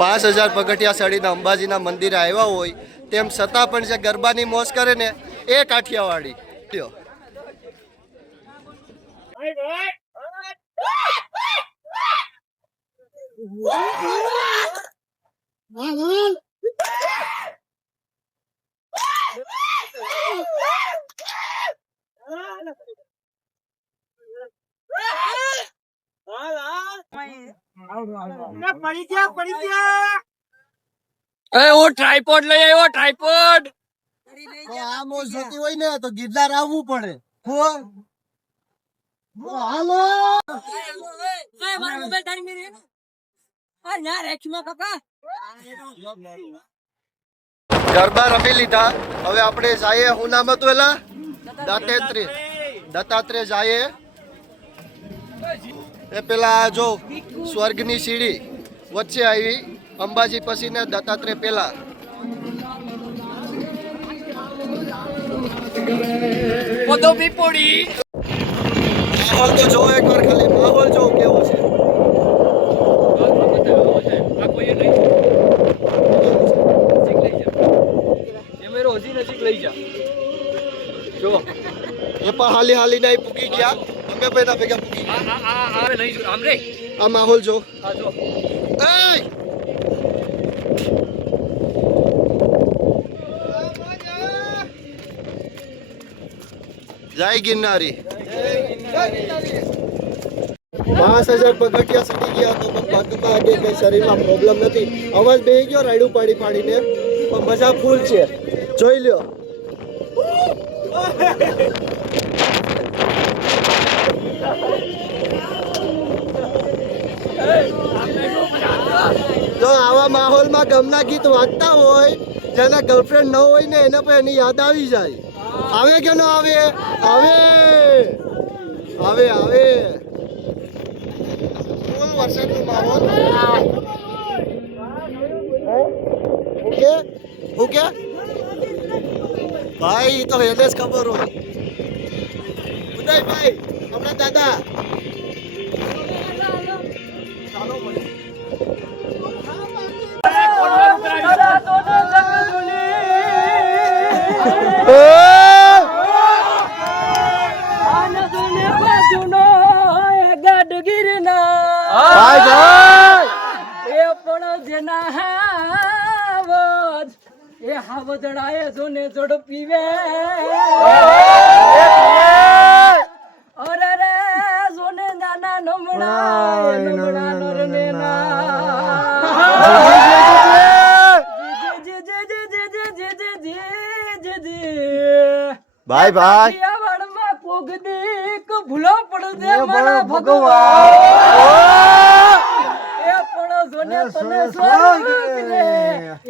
5000 પગથિયા ચડીને અંબાજીના મંદિરે આવ્યા હોય તેમ છતાં પણ જે ગરબાની મોજ કરે ને એ કાઠિયાવાડી. ટ્રાયપોડ લઈ આવ્યો ટ્રાયપોડ. આ મોજ જોતી હોય ને તો ગિરનાર આવવું પડે. હાલો ગરબા રમી લીધા. હવે આપણે જઈએ, શું નામ હતું એલા? દત્તાત્રેય જઈએ. એ પેલા જો સ્વર્ગની સીડી વચ્ચે આવી, અંબાજી પછી ને દત્તાત્રેય પેલા. માહોલ તો જો એકવાર, ખાલી માહોલ જો કેવો છે. એ પણ હાલી હાલી નહીં પૂકી ગયા, અમે પેલા ભેગા પૂકી ગયા. આ માહોલ જો. જય ગિરનારી. 5000 પગથિયા ચડી ગયા તો પણ પગમાં કે કઈ શરીરમાં પ્રોબ્લેમ નથી. અવાજ બેહી ગયો રાયડું પાડી પાડીને, પણ મજા ફૂલ છે. જોઈ લ્યો. જો આવા માહોલમાં ગમના ગીત વાગતા હોય, જેના ગર્લફ્રેન્ડ ન હોય ને એને પણ એની યાદ આવી જાય. આવે કે ન આવે? આવે આવે આવે. ફૂલ વરસાદનો માહોલ. ઓકે ઓકે ભાઈ, તો એને જ ખબર હોય. ઉદયભાઈ આપણા દાદા. હાવદડાએ જોને ઝડપી વે અરે રે જોને નાના નમણા નરને ભાઈ ભાઈ વાડમાં કોગ દીક ભૂલો પડદે મારા ભગવાન એ પણ જોને તને સ્વર્ગને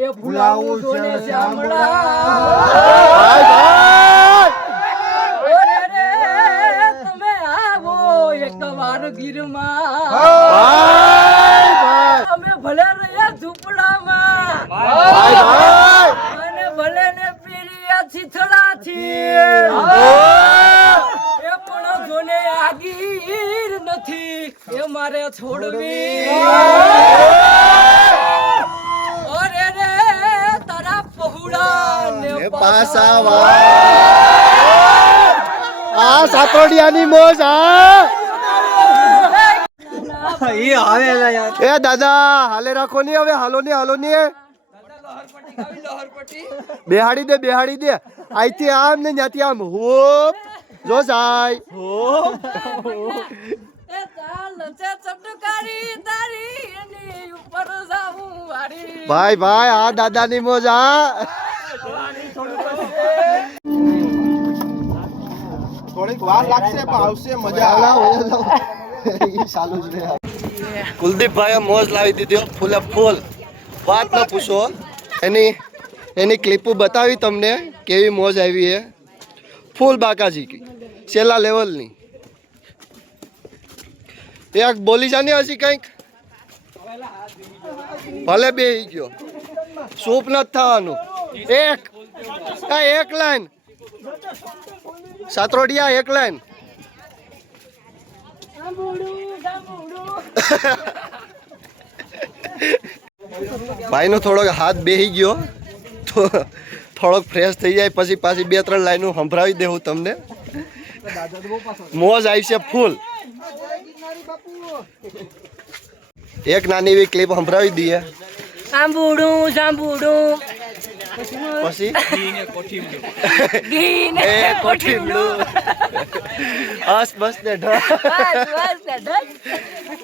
એ ભૂલાવું જોને શ્યામળા ભાઈ ભાઈ ઓરે રે તમે આવો એકવાર ગીરમાં ભાઈ ભાઈ અમે ભલે રહ્યા ઝૂંપડામાં ભાઈ ભાઈ અને ભલે ને પીરિયા છીછડાથી એ પણ જોને આગીર નથી એ મારે છોડવી ઓરે રે તારા પહુડા ને પાસાવા. આ સાતોડિયાની મોજ. એ દાદા હાલે રાખો ની, હવે હાલો ની બેહાડી દે અહીંથી આમ ને ત્યાંથી આમ. હોપ જો જાય. ભાઈ ભાઈ આ દાદાની મોજ. થોડીક વાર લાગશે પણ આવશે મજા. ચાલુ જ રહે. કુલદીપભાઈએ મોજ લાવી દીધી ફૂલે ફૂલ. વાત ન પૂછો. એની ક્લિપો બતાવી તમને કેવી મોજ આવી છે. ફૂલ બાકાજી કી છેલ્લા લેવલની. એક બોલી જાની હજી કંઈક ભલે બેહી ગયો. સૂપ નથી થવાનું. એક લાઈન સાતરોડિયા, એક લાઈન. ભાઈનો થોડોક હાથ બેહી ગયો તો થોડોક ફ્રેશ થઈ જાય પછી પાછી 2-3 લાઈનો સંભળાવી દેવું તમને. મોજ આવી છે ફૂલ. એક નાની એવી ક્લિપ સંભળાવી દઈએ. સાંભળું સાંભળું પછી ગીને એ કોઠીમડું હસ બસ ને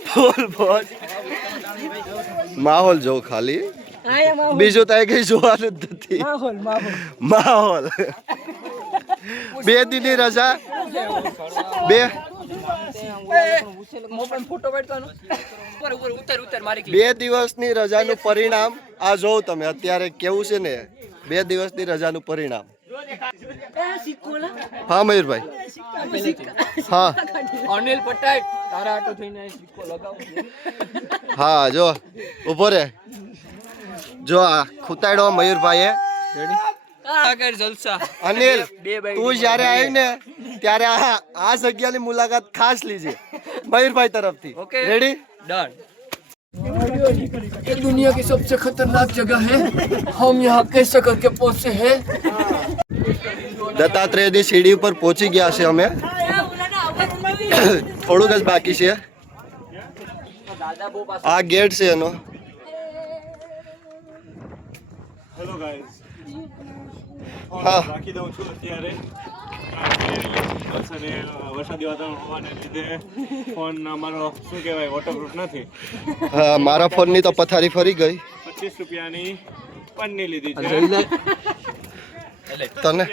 ફૂલ મોજ. માહોલ જો ખાલી, બીજું તો કઈ જોવાનું જ નથી. માહોલ 2 દીની રજા. 2 દિવસની રજાનું પરિણામ આ જોઉં તમે અત્યારે કેવું છે ને. 2 દિવસની રજાનું પરિણામ. હા મયુરભાઈ. હા અનિલ પટેલ તારા આટો થઈને સિક્કો લગાવ. હા જો ઉભો રે. જો આ ખૂતાડો મયુરભાઈએ. અનિલ તું જયારે આવી ને ત્યારે આ જગ્યાની મુલાકાત ખાસ લીજે મયુરભાઈ તરફથી. રેડી? डन. ये दुनिया की सबसे खतरनाक जगह है. हम यहाँ कैसे करके पहुँचे हैं? દત્તાત્રેયની સીડી ઉપર પહોંચી ગયા છે અમે. થોડુંક જ બાકી છે. આ ગેટ છે એનો. Hello guys. હા રાખી દઉં છું અત્યારે. વરસાદી વાતાવરણ હોવાને લીધે ફોન અમારો શું કહેવાય વોટરપ્રૂફ નથી. હા મારા ફોનની તો પથારી ફરી ગઈ. 25 રૂપિયાની પન્ની લીધી છે. તને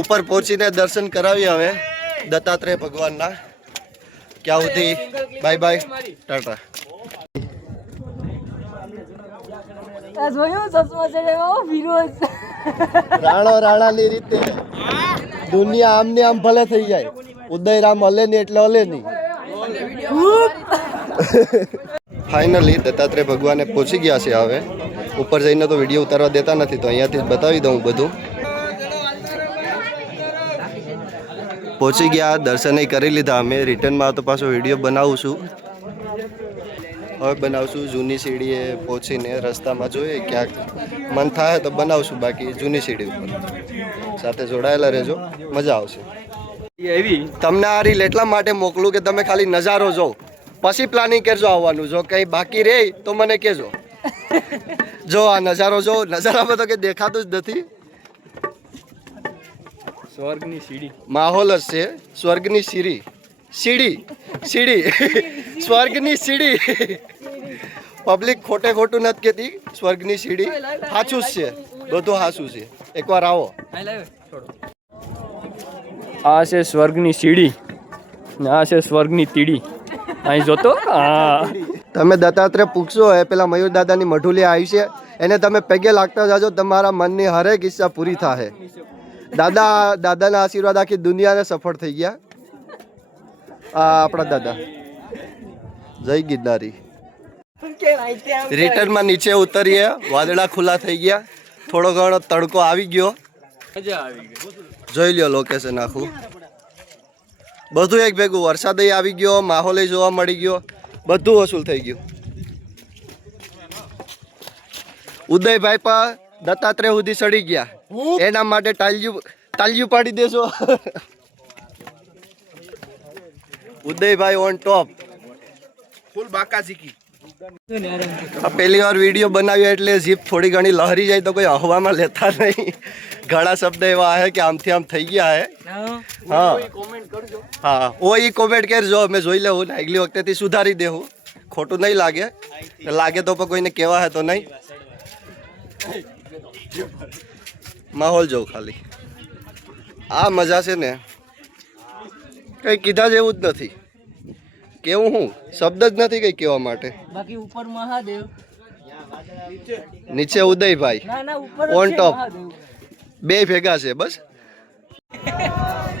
ઉપર પહોંચીને દર્શન કરાવી હવે દત્તાત્રેય ભગવાનના. ક્યાં સુધી બાય બાય ટાટા. રાણાની રીતે દુનિયા આમને આમ ભલે થઈ જાય. ઉદયરામ હલે નહીં એટલે હલે નહીં. ફાઇનલી દત્તાત્રેય ભગવાને પહોંચી ગયા છે. હવે ઉપર જઈને તો વિડીયો ઉતારવા દેતા નથી, તો અહીંયાથી જ બતાવી દઉં બધું. પહોંચી ગયા, દર્શન કરી લીધા અમે. રિટર્નમાં તો પાછો વિડીયો બનાવું છું. હવે બનાવશું જૂની સીડીએ પહોંચીને રસ્તામાં જોઈએ ક્યાંક મન થાય તો બનાવશું, બાકી જૂની સીડી ઉપર. સાથે જોડાયેલા રહેજો, મજા આવશે. તમને આ રીલ એટલા માટે મોકલું કે તમે ખાલી નજારો જો, પછી પ્લાનિંગ કરજો આવવાનું. જો કંઈ બાકી રહે તો મને કહેજો. જો આ નજારો જો, નજારામાં તો કંઈ દેખાતું જ નથી. સ્વર્ગની સીડી માહોલ જ છે. સ્વર્ગની સીડી સ્વર્ગની સીડી. પબ્લિક ખોટે ખોટું નથી કહેતી. સ્વર્ગની સીડી સાચું જ છે, બધું સાચું છે. એકવાર આવો. આ છે સ્વર્ગની સીડી ને આ છે સ્વર્ગની તીડી. અહીં જોતો. હા તમે દત્તાત્રેય પૂછશો એ પેલા મયુર દાદાની મઢુલી આવી છે, એને તમે પગે લાગતા જાજો, તમારા મનની હરેક ઈચ્છા પૂરી થાય. દાદાના આશીર્વાદ આખી દુનિયાને સફળ થઈ ગયા. આ આપણા દાદા જય ગિરનારી. રિટર્નમાં નીચે ઉતરીએ, વાદળા ખુલ્લા થઈ ગયા, થોડો ઘણો તડકો આવી ગયો. જોઈ લ્યો લોકેશન આખું, બધું એક ભેગું. વરસાદ આવી ગયો, માહોલ જોવા મળી ગયો, બધું વસૂલ થઈ ગયું. ઉદયભાઈ પર દત્તાત્રેય સુધી ચડી ગયા, એના માટે તાલ્યું પાડી દેશો. Udaybhai on top. ફૂલ બાકા શીખી. પહેલી વાર વિડીયો બનાવ્યો એટલે જીપ થોડી ઘણી લહરી જાય તો કોઈ હવામાં લેતા નહીં. ઘણા શબ્દ એવા છે કે આમથી આમ થઈ ગયા હે. હા હા ઓ ઈ કોમેન્ટ કરજો, મેં જોઈ લેવું. આગલી વખતેથી સુધારી દેવું, ખોટું નહીં લાગે. લાગે તો પણ કોઈને કહેવા હે તો નહીં. માહોલ જો ખાલી. આ મજા છે ને, કંઈ કીધા જેવું જ નથી. કેવું હું શબ્દ જ નથી કઈ કહેવા માટે. બાકી ઉપર મહાદેવ, નીચે ઉદયભાઈ ઓન ટોપ, બે ભેગા છે બસ.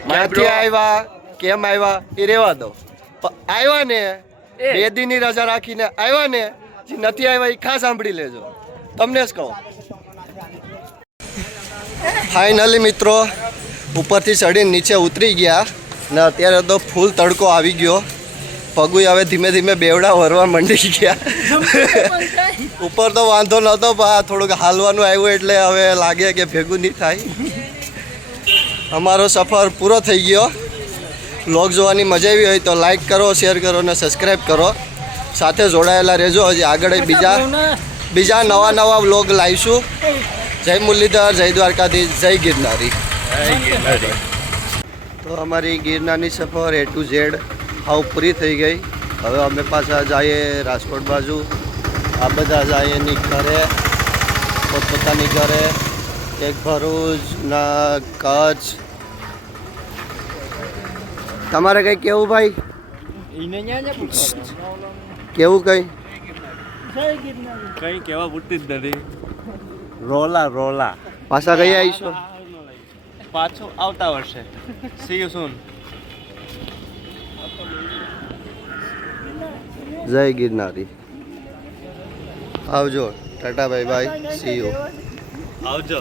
ક્યાંથી આવ્યા, કેમ આવ્યા એ રેવા દો. આવ્યા ને 2 દીની રજા રાખીને આવ્યા ને, જે નથી આવ્યા એ ખાસ સાંભળી લેજો. તમને જ કહું. ફાઇનલી મિત્રો ઉપરથી ચડીને નીચે ઉતરી ગયા ને અત્યારે તો ફૂલ તડકો આવી ગયો. પગું હવે ધીમે ધીમે બેવડા વરવા મંડી ગયા. ઉપર તો વાંધો નહોતો પણ આ થોડુંક હાલવાનું આવ્યું એટલે હવે લાગે કે ભેગું નહીં થાય. અમારો સફર પૂરો થઈ ગયો. વ્લોગ જોવાની મજા આવી હોય તો લાઈક કરો, શેર કરો અને સબસ્ક્રાઈબ કરો. સાથે જોડાયેલા રહેજો. હજી આગળ બીજા નવા વ્લોગ લાવીશું. જય મુરલીધર, જય દ્વારકાધીશ, જય ગિરનારી. તો અમારી ગિરનારની સફર A to Z હાવ પૂરી થઈ ગઈ. હવે અમે પાછા જઈએ રાજકોટ બાજુ. આ બધા જાય એની ઘરે, પોતપોતાની ઘરે. એક ભરૂચ ના કચ્છ. તમારે કંઈ કેવું ભાઈ? કેવું કંઈ કઈ કેવા પૂરતી જ નથી. રોલા પાછા કઈ આવીશું? પાછું આવતા વર્ષે. સી યુ સૂન. જય ગિરનારી. આવજો. Tata bye bye. C you. આવજો.